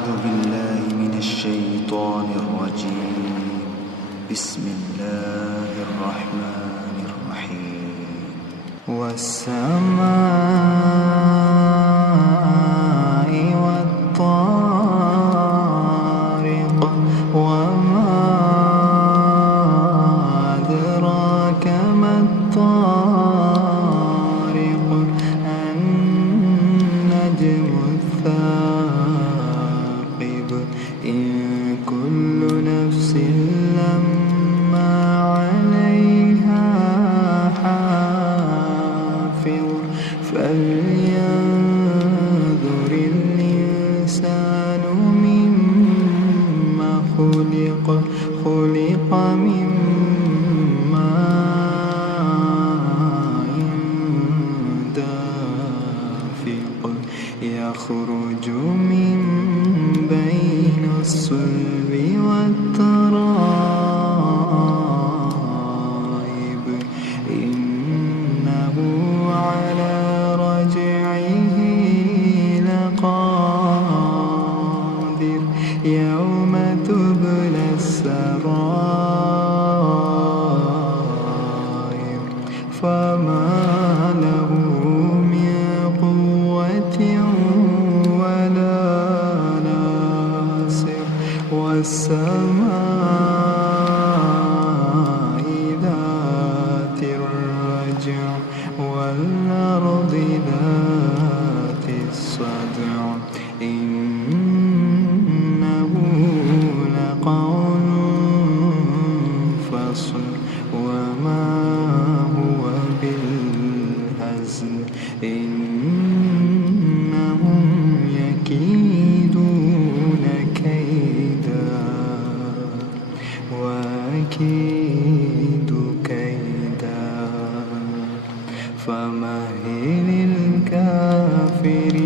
أعوذ بالله من الشيطان الرجيم. بسم الله الرحمن الرحيم. والسماء والطارق وما أدراك ما الطارق النجم الثاقب إن كل نفس لما عليها حافظ فلينظر الإنسان مما خلق من ماء دافق يخرج من بين الصلب والترائب إنه على رجعه لقادر يوم تبلى السرائر فما له من قوة ولا ناصر والسماء ذات الرجع والأرض ذات الصدع إنه لقول فصل وما هو بالهزل إنهم يكيدون كيدا وأكيد كيدا فمهل الكافرين